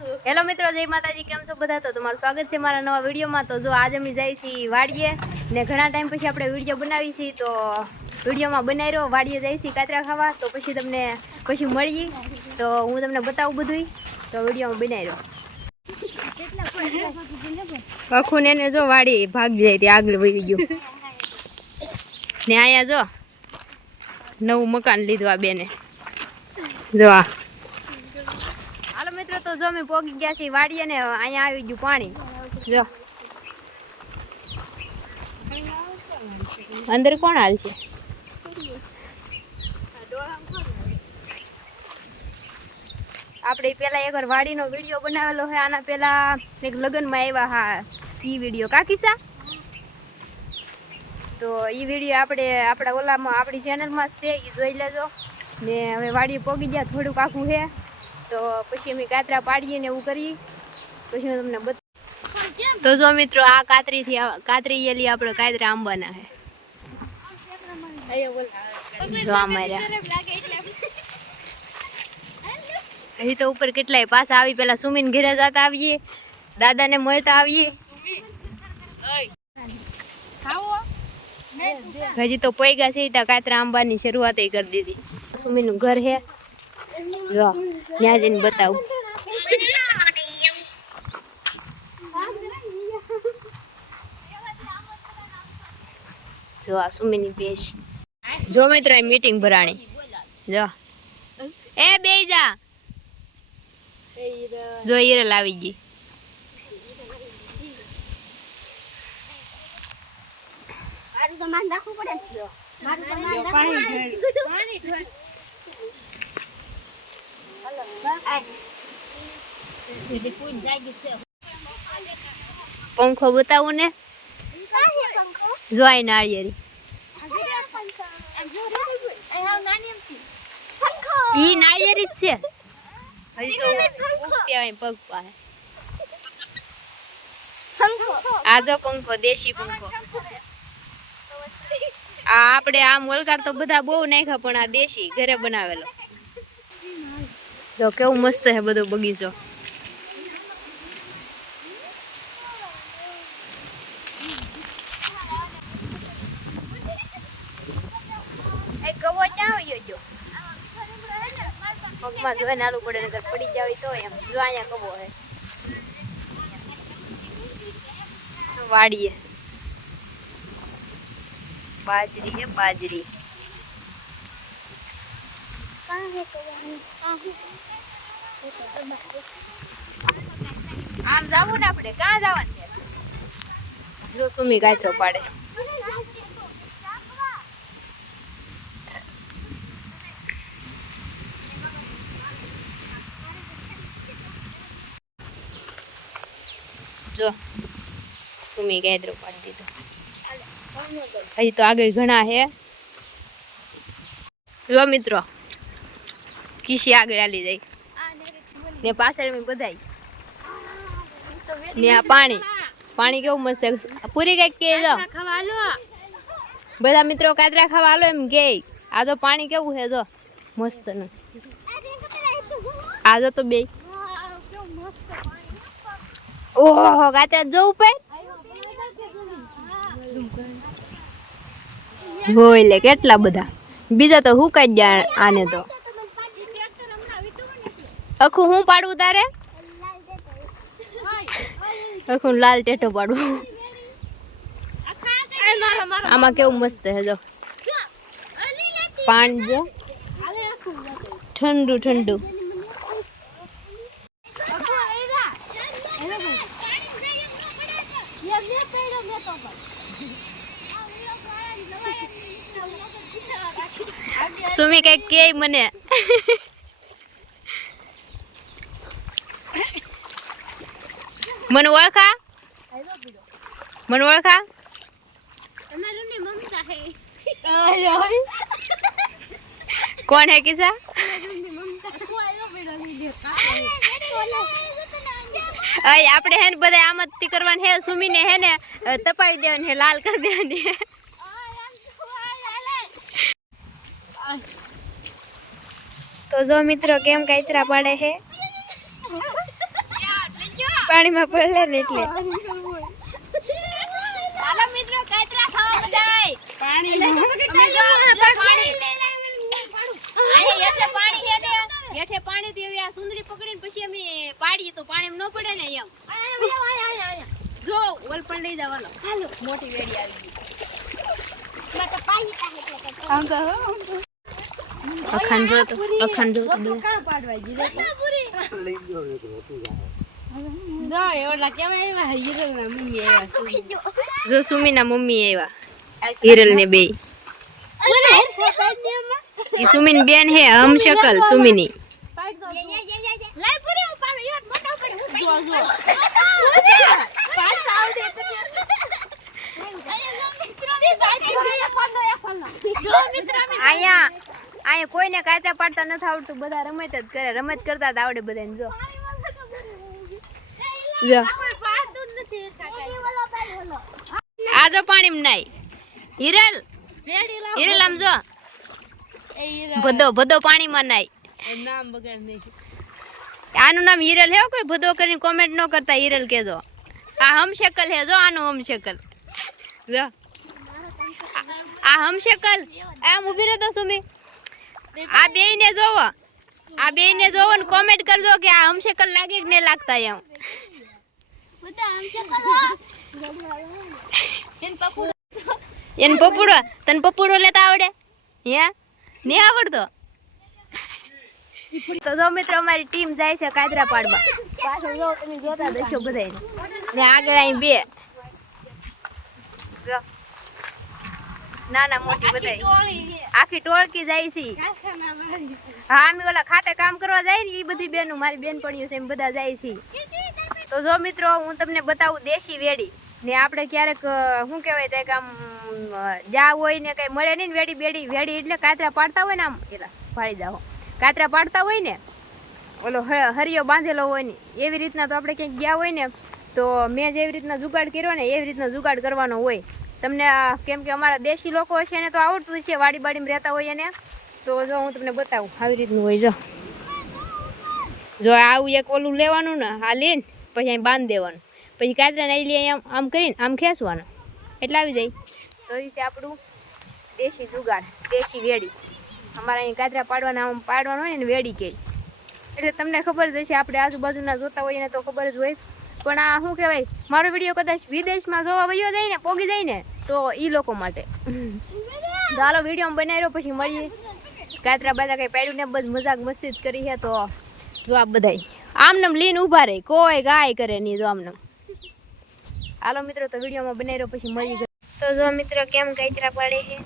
Hello મિત્રો, જય માતાજી. કેમ છો બધા? તો તમારું સ્વાગત છે મારા નવા વિડીયોમાં. તો જો આજે અમે જઈએ છીએ વાડીએ ને ઘણા ટાઈમ પછી આપણે વિડીયો બનાવી છીએ. તો વિડીયોમાં બનાવી રહ્યો વાડીએ જઈએ છીએ કાતરા ખાવા. તો પછી તમને પછી મળીએ તો હું તમને બતાવું બધું. તો વિડીયોમાં બનાવી રહ્યો આખું ને જો વાડી ભાગ જાય તે આગળ વહી ગયું ને અહીંયા જો નવું મકાન લીધું આ બેને. જો આ હાલો મિત્રો, તો જો અમે પોગી ગયા છીએ વાડીએ ને અહીંયા આવી ગયું પાણી. જો અંદર કોણ હાલ છે? આપણે પેલા એકવાર વાડીનો વિડીયો બનાવેલો છે. આના પેલા એક લગ્નમાં આવ્યા. હા, ઈ વિડીયો કાકીસા. તો ઈ વિડીયો આપણે આપણા ઓલામાં આપણી ચેનલમાં છે, એ જોઈ લેજો. ને હવે વાડીએ પોગી ગયા, થોડુંક આખું છે. તો પછી અમે કાતરા પાડીએ ને એવું કરીએ. પછી હું તમને તો જો મિત્રો, આ કાતરી એલી આપણે કાતરા આંબાના છે. જો અમારા હજી તો ઉપર કેટલાય પાછા આવી. પેલા સુમીન ઘેરે જતા આવીએ, દાદાને મળતા આવીએ. હજી તો પોઈગા છે ત્યાં કાતરા આંબાની શરૂઆત કરી દીધી. સુમીનું ઘર છે, જો ત્યાં જઈને બતાવું. જો આ સુમીની ભેંસ. જો મિત્રો, મીટિંગ ભરાણી. જો એ બે જા. જો હીરલ આવી ગઈ. પંખો બતાવું ને. જો આ નાળિયેરી ઈ નાળિયેરી જ છે. હજી તો ઉગતી પગ પાસે. આ જો પંખો, દેશી પંખો. આ આપણે આમ વલકાર તો બધા બહુ નાખ્યા, પણ આ દેશી ઘરે બનાવેલો. જો કેવું મસ્ત છે બધો બગીચો. કવો ક્યાં હોય ગયો? પગમાં જોઈ નાલું પડે, નગર પડી જાય તો એમ. જો અહીંયા કવો હે વાડીએ. બાજરી હે, બાજરી. આમ જાવું ને આપણે? ક્યાં જવાનું છે? જો સુમી કાચરો પાડે. જો સુમી કાચરો પાડી દીધો. હજી તો આગળ ઘણા હે. જો મિત્રો, કિસી આગળ આલી જાય ને પાછળ બધાય ને આ પાણી કેવું મસ્ત. પૂરી કઈક કે જો બધા મિત્રો કાતરા ખાવા હાલો એમ કે. આ જો પાણી કેવું છે, જો મસ્ત ને. આ જો તો બે. ઓહો, કાતરા જવું પડે. હોય લે કેટલા બધા. બીજા તો હુકાઈ જાય આને. તો આખું હું પાડવું તારે? આખું લાલ ટેટો પાડવું. આમાં કેવું મસ્ત છે. જો પાણી, જો ઠંડુ ઠંડુ. સુમી કઈક કે મને. મને ઓળખા? મને ઓળખા? કોણ હે કિસા? આપણે હે ને બધા આમતી કરવાની હે. સુમીને હે ને તપાવી દેવાની હે, લાલ કરી દેવાની હે. તો જો મિત્રો કેમ કાતરા પાડે છે. પાણીમાં પડે ને એટલે હાલો મિત્રો કાતરા ખાવા બધાય પાણી અમે જો પાણી આયા હેઠે પાણી છે ને હેઠે પાણી થી આ સુંદરી પકડીને પછી અમે પાડીએ તો પાણી ન પડે ને એમ જો ઓલ પણ લઈ જાવ હાલો મોટી વેડી આવી ગઈ મેં તો પાણી આમ તો અખંડ જો તો બધા પાડવા ગઈ લઈ ગયો ને તો હતું જો એવલા કેમ આવ્યા હિરલ ના મમ્મી આવ્યા જો સુમી ના મમ્મી આવ્યા હિરલ ને બે ઈ સુમીન બેન હે હમ શકલ સુમીની લાઈ પૂરી ઉપાડો યાર મોટા ઉપર જો જો પાડ સાવ દે આયા કોઈને કાતરા પાડતા નથી આવડતું બધા રમત જ કરે રમત કરતા આવડે બધાને જો જો આ જો પાણીમાં નાઈ હિરલ આમ જો ભદો પાણીમાં નાઈ નામ બગાડ નહીં આનું નામ હિરલ હે કોઈ ભદો કરીને કોમેન્ટ ન કરતા હિરલ કેજો આ હમશકલ હે જો આનું હમશકલ જો આ હમશકલ આમ ઊભી રહે તો સુમી આ બેયને જોવો ને કોમેન્ટ કરજો કે આ હમશકલ લાગે કે નહીં લાગતા એમ એન પપુડો તને પપુડો લેતા આવડે હે નહીં આવડતો તો જો મિત્રો અમારી ટીમ જાય છે કાતરા પાડવા પાછળ જો તમે જોતા દશો બધાય ને આગળ અહીં બે જો નાના મોટી બધાય આખી ટોળકી જાય છે હા અમે ઓલા ખાતે કામ કરવા જાય ને એ બધી બેનો મારી બેન પડ્યું છે એમ બધા જાય છે તો જો મિત્રો હું તમને બતાવું દેશી વેડી ને આપણે ક્યારેક શું કહેવાય તે કામ જા હોય ને કઈ મળે નહીં ને વેડી એટલે કાતરા પાડતા હોય ને આમ એલા પાડી જાઓ કાતરા પાડતા હોય ને ઓલો હરિયો બાંધેલો હોય ને એવી રીતના તો આપણે ક્યાંક ગયા હોય ને તો મેં જેવી રીતના જુગાડ કર્યો ને એવી રીતના જુગાડ કરવાનો હોય તમને કેમ કે અમારા દેશી લોકો છે ને તો આવડતું છે વાડીમાં રહેતા હોય એને તો જો હું તમને બતાવું આવી રીતનું હોય જો આવું એક ઓલું લેવાનું ને આ લઈને પછી અહીં બાંધી દેવાનું પછી કાતરા નહીં લઈએ આમ કરીને આમ ખેંચવાનું એટલે આવી જાય તો એ છે આપણું દેશી જુગાડ દેશી વેડી અમારે અહીં કાતરા પાડવાના આમ પાડવાનું હોય ને વેડી કહે એટલે તમને ખબર જ હશે આપણે આજુબાજુના જોતા હોઈએ ને તો ખબર જ હોય પણ આ શું કહેવાય મારો વિડીયો કદાચ વિદેશમાં જોવા વયો જાય ને પોગી જાય ને તો એ લોકો માટે તો હાલો વિડીયો બનાવી રહ્યો પછી મળીએ કાતરા બાતરા કંઈ પાડ્યું ને બસ મજાક મસ્તી જ કરી છે તો જો આ બધાય આમનામ લીન ઊભા રહે કોઈ ગાય કરે નહીં જો આમનામ હાલો મિત્રો તો વિડીયોમાં બનાવી રહ્યો પછી મળી ગયો તો જો મિત્રો કેમ કાતરા પાડે છે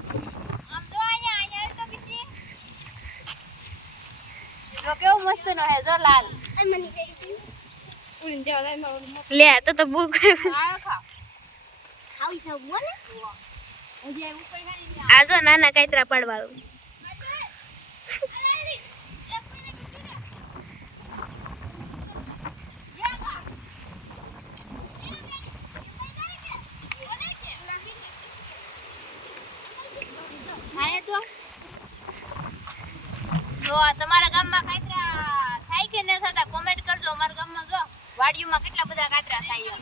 જો કેવો મસ્ત નો હે જો લાલ લે તો ભૂખ આ જો નાના કાતરા પાડવાનું જો તમારા ગામમાં કાતરા થાય કે ન થતા કોમેન્ટ કરજો અમારા ગામમાં જો વાડીઓમાં કેટલા બધા કાતરા થાય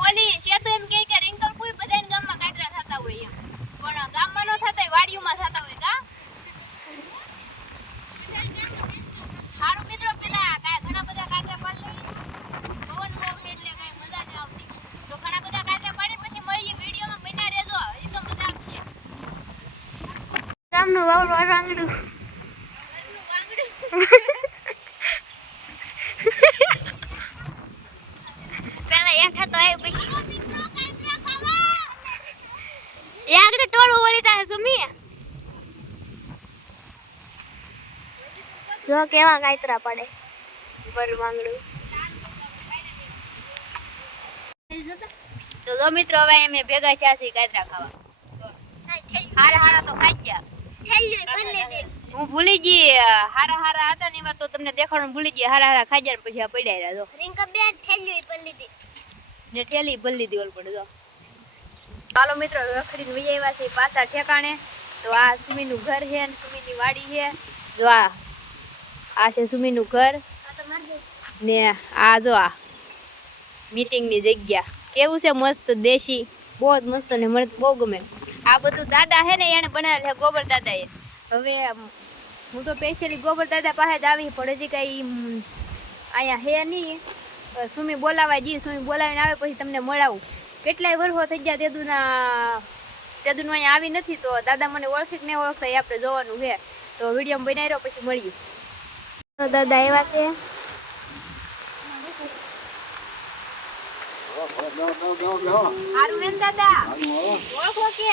ઓલી છે તો એમ કે રિંકલ કોઈ બધા ગામમાં કાતરા થતા હોય એમ પણ ગામમાં ન થતા વાડીઓમાં થતા હોય કા સારું મિત્રો પેલા ઘણા બધા કાતરા પાડ લઈ પવન બહુ એટલે કઈ મજા ન આવતી તો ઘણા બધા કાતરા પાડીને પછી મળીએ વિડીયોમાં બન્યા રહેજો એ તો મજા આવશે ગામનું વાવલું રાંગડું પેલા એઠા તો આવ્યું પછી આગળ ટોળું વળી જાય સુમી જો કેવા કાતરા પડે બર વાંગડું તો જો મિત્રો હવે અમે ભેગા થયા છીએ કાતરા ખાવા હારા તો ખાઈ ગયા હું ભૂલી ગઈ હારા હતા ને એમાં તો તમને દેખાડવાનું ભૂલી ગઈ હારા ખાઈ ગયા પછી આ પડ્યા રહ્યા જો રિંકા બે થેલી ભરી લીધી ને થેલી ભરી લીધી ઓલ પડે જો ચાલો મિત્રો રખડીને વહી આવ્યા છે પાછા ઠેકાણે તો આ સુમીનું ઘર છે અને સુમીની વાડી છે જો આ છે સુમીનું ઘર ને આ જો આ મીટિંગની જગ્યા કેવું છે મસ્ત દેશી, બહુ જ મસ્ત ને મને બહુ ગમે. આ બધું દાદા હે ને એને બનાવેલ છે, ગોબર દાદાએ. હવે હું તો સ્પેશિયલી ગોબર દાદા પાસે જ આવી, પણ હજી કઈ અહીંયા હે નહીં. સુમી બોલાવા જી, સુમી બોલાવીને આવે પછી તમને મળાવું. કેટલાય વર્ષો થઈ ગયા તેદુનું અહીંયા આવી નથી, તો દાદા મને ઓળખી કે નહીં ઓળખતા એ આપણે જોવાનું છે. તો વિડીયો બનાવી રહ્યો પછી મળીએ. તો દાદા એવા છે. હારું ને દાદા ઓળખો કે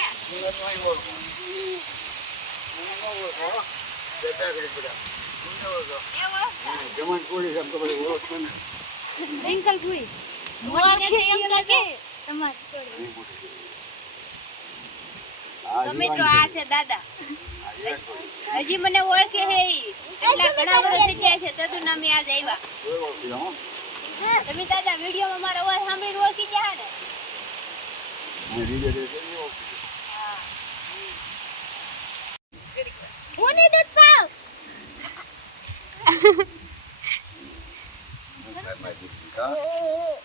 મિત્રો આ છે દાદા. હજી મને ઓળખે હે, એટલા ઘણા વર્ષ થઈ ગયા છે. તદુ નામે આજ આવ્યા. તમે દાદા વિડીયોમાં મારો અવાજ સાંભળીને ઓળખી ગયા ને? કોની દૂધ પાવ?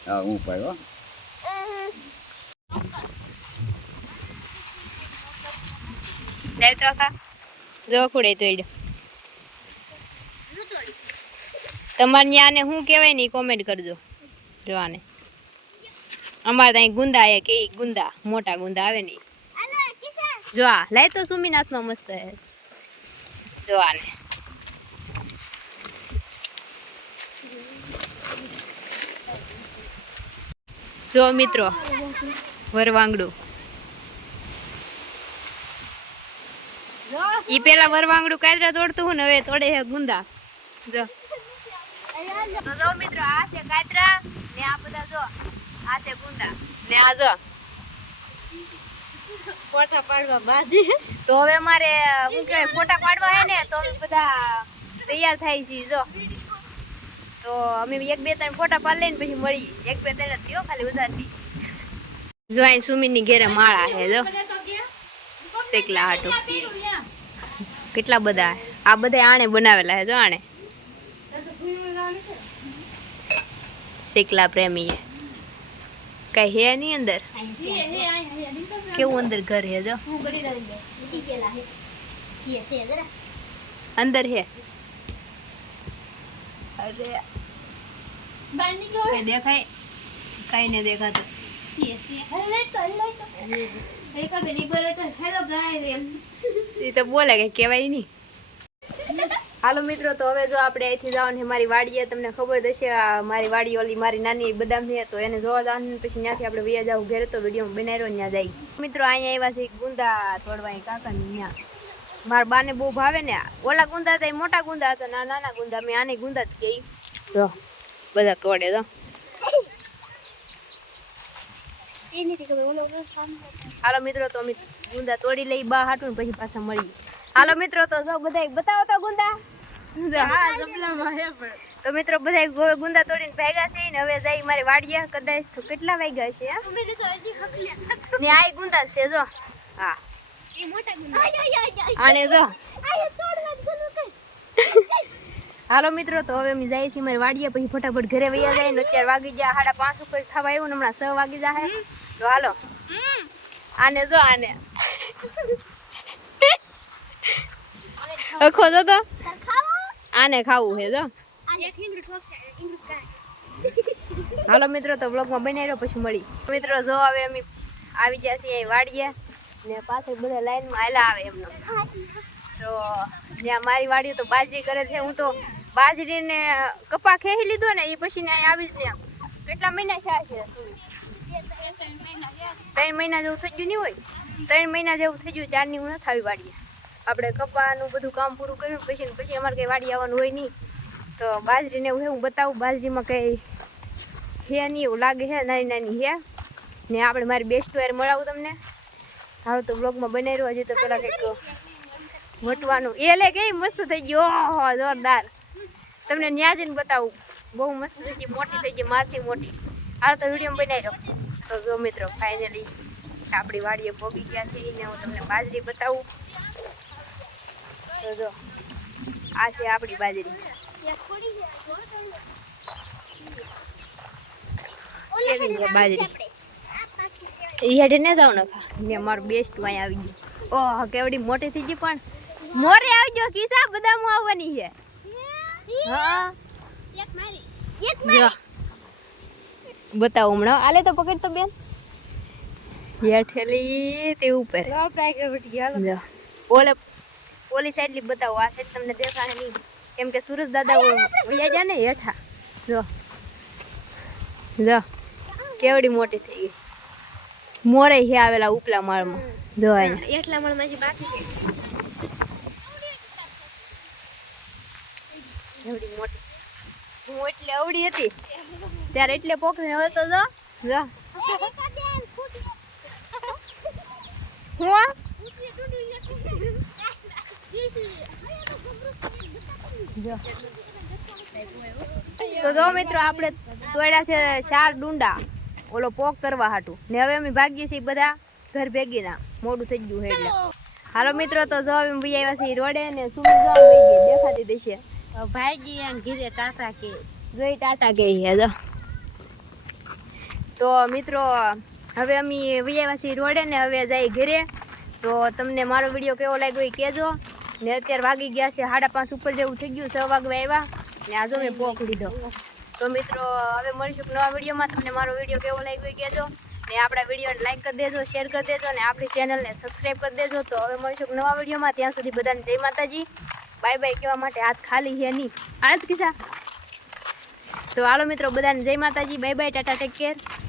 હા હું પાયો. લે તો ખા જો ખુડે તોડ્યો. તમારે ત્યાં ને શું કહેવાય ને કોમેન્ટ કરજો. જોવાને અમારે ત્યાં ગુંદા એ કે ગુંદા, મોટા ગુંદા આવે ને. જો આ લાય તો સુમીનાથમાં મસ્ત હે. જોવાને જો મિત્રો વરવાંગડું. ઈ પેલા વરવાંગડું કાયદા તોડતું હું ને હવે તોડે હે ગુંદા. જો તો જો મિત્રો આ છે કાતરા ને આ બધા જો આ છે ગુંદા ને આ જો ફોટા પાડવા બાજી. તો હવે મારે શું કહેવાય ફોટા પાડવા હે ને, તો અમે બધા તૈયાર થાય છે. જો તો અમે 1 2 3 ફોટા પાડી લઈને પછી મળીએ. 1 2 3 થયો ખાલી વધારતી. જો અહીં સુમીની ઘેરે માળા હે. જો શેકલા હાટુ કેટલા બધા. આ બધા આણે બનાવેલા હે. જો આણે શેકલા પ્રેમી કઈ હે ની અંદર. કેવું અંદર ઘર હે. જો અંદર હે. અરે દેખાય કઈ ને દેખાતું. એ તો બોલે કે કેવાય નહીં. હાલો મિત્રો, તો હવે જો આપણે અહીંથી જવાનું છે મારી વાડીએ. તમને ખબર હશે મારી વાડી ઓલી મારી નાની બદામ છે, તો એને જોવા જવાનું. પછી ત્યાંથી આપણે વૈયા જાવ ઘરે. તો વિડીયો બનાવ્યો ત્યાં જાય. મિત્રો અહીંયા આવ્યા છે ગુંદા તોડવા કાકા ની ત્યાં. મારા બાને બહુ ભાવે ને. ઓલા ગુંદા હતા એ મોટા ગુંદા હતા, નાના ગુંદા. મેં આને ગુંદા જ કહી. જો બધા તોડે. જો હાલો મિત્રો, તો અમે ગુંદા તોડી લઈ બા હાટું પછી પાછા મળીએ. હાલો મિત્રો, તો જો બધા બતાવો તો ગુંદા. તો મિત્રો બધા ગુંદા તોડીને ભેગા છે ને હવે જઈ મારી વાડીએ. કદાચ તો કેટલા વાગ્યા છે ને આ ગુંદા છે. જો હા આને જો. હાલો મિત્રો, તો હવે અમે જઈએ છીએ મારી વાડીએ. પછી ફટાફટ ઘરે વૈયા જાય ને. અત્યારે વાગી ગયા 5:30 ઉપર થવા આવ્યું ને હમણાં 6 વાગી જાય. તો હાલો આને જો આને અખો જો તો આને ખાવું છે. જો હાલો મિત્રો, તો બ્લોગમાં બનાવી રહ્યો પછી મળી. મિત્રો જો હવે અમે આવી ગયા છીએ વાડીએ ને પાછળ બધા લાઈનમાં હાલા આવે એમનો. તો ત્યાં મારી વાડી તો બાજરી કરે છે. હું તો બાજરીને કપા ખેહી લીધો ને એ પછી ને અહીં આવીશ ને. કેટલા મહિના થયા છે? 3 મહિના જેવું થઈ ગયું નહીં હોય. 3 મહિના જેવું થઈ ગયું. 4 ની હું નથી આવી વાડીએ. આપણે કપાનું બધું કામ પૂરું કર્યું પછી અમારે કંઈ વાડી આવવાનું હોય નહીં. તો બાજરીને એવું હું બતાવું. બાજરીમાં કંઈ હે નહીં એવું લાગે છે. નાની હે ને. આપણે મારી બેસ્ટ વેર મળાવું તમને. હાલ તો બ્લોગમાં બનાવી રહ્યો. હજી તો પેલા કંઈક વટવાનું એ લે કેવી મસ્ત થઈ ગયો. ઓહો જોરદાર. તમને ન્યા જઈને બતાવું. બહુ મસ્ત થઈ ગઈ, મોટી થઈ ગઈ, મારથી મોટી. હાલ તો વિડીયો બનાવી રહ્યો. તો જો મિત્રો ફાઇનલી આપણી વાડીએ પોગી ગયા છે ને હું તમને બાજરી બતાવું. તો જો આ છે આપણી બાજરી. હેડે ને જાવ ને મેં મારું બેસ્ટ વાય આવી ગયું ઓહ કેવડી મોટી થઈ ગઈ પણ મોરે આવી ગયો કિસ્સા બદામો આવવાની છે હા બતાવો હમણાં આલે તો પકડ તો બેન હેઠેલી તે ઉપર ઓલે ઓલી સાઈડ લી બતાવો આ સાઈડ તમને દેખાય નહીં કેમ કે સુરજ દાદા વયા જાય ને હેઠા જો જો કેવડી મોટી થઈ ગઈ મોરે હે આવેલા ઉપલા માળમાં જો અહીંયા એટલા માળમાં હજી બાકી છે કેવડી મોટી હું એટલે અવડી હતી ત્યારે એટલે પોખરી હવે તો જો જો હું તો જો મિત્રો આપણે તોડ્યા છે 4 ડુંડા ઓલો પોક કરવા હાટું ને હવે અમે ભાગીએ છીએ બધા ઘર ભેગી ના મોડું થઈ ગયું છે એટલે હાલો મિત્રો તો જો અમે ભાઈ આવ્યા છીએ રોડે ને સુમી જો દેખાતી દેશે ભાગી અને ઘીરે ટાટા કે જોઈ ટાટા કે છે જો તો મિત્રો હવે અમે ભાઈ આવ્યા છીએ રોડે ને હવે જઈ ઘરે તો તમને મારો વિડીયો કેવો લાગ્યો એ કહેજો ને અત્યારે વાગી ગયા છે 5:30 ઉપર જેવું થઈ ગયું 6 વાગવા આવ્યા ને આજો મેં પોક લીધો તો મિત્રો હવે મળીશું નવા વિડીયોમાં તમને મારો વિડીયો કેવો લાગ્યો એ કહેજો ને આપણા વિડીયોને લાઈક કરી દેજો શેર કરી દેજો ને આપણી ચેનલને સબસ્ક્રાઈબ કરી દેજો તો હવે મળીશું નવા વિડીયોમાં ત્યાં સુધી બધાને જય માતાજી બાય બાય કહેવા માટે હાથ ખાલી છે નહીં આળત કિસ્સા તો હાલો મિત્રો બધાને જય માતાજી bye bye Tata take care